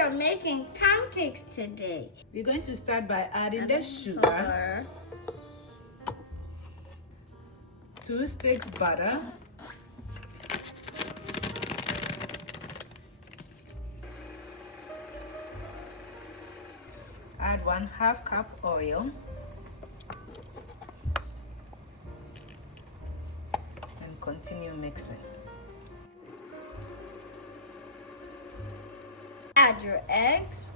are making pancakes today. We're going to start by adding the sugar, 2 sticks butter, add 1/2 cup oil, and continue mixing. Add your eggs.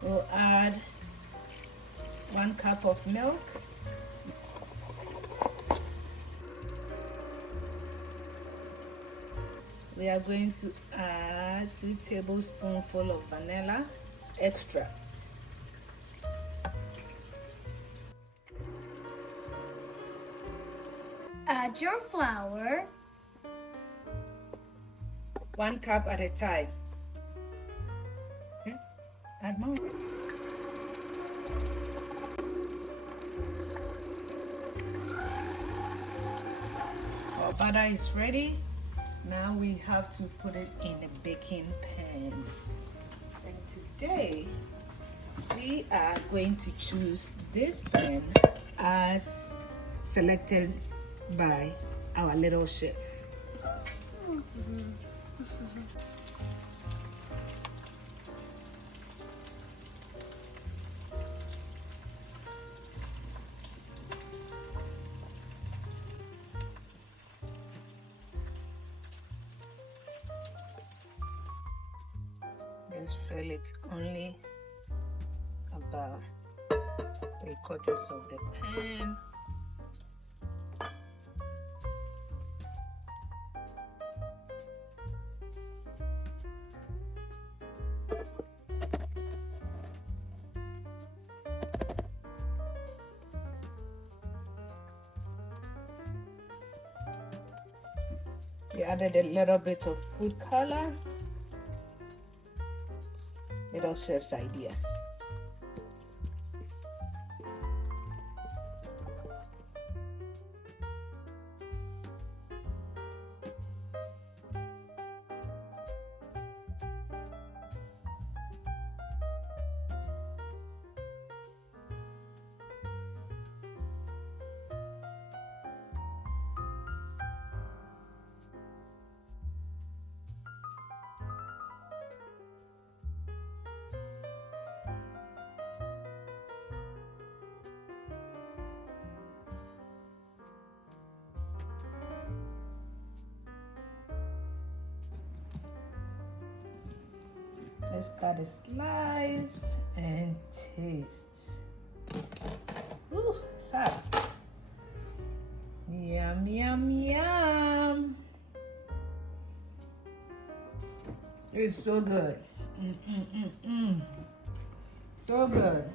We'll add 1 cup of milk, we are going to add 2 tablespoonfuls of vanilla extract. Add your flour. 1 cup at a time. Okay. Add more. Our butter is ready. Now we have to put it in a baking pan. And today we are going to choose this pan as selected by our little chef. Let's fill it only about 3/4 of the pan. We added a little bit of food color. Little chef's idea. Let's cut a slice and taste. Ooh, soft. Yum, yum, yum. It's so good. So good.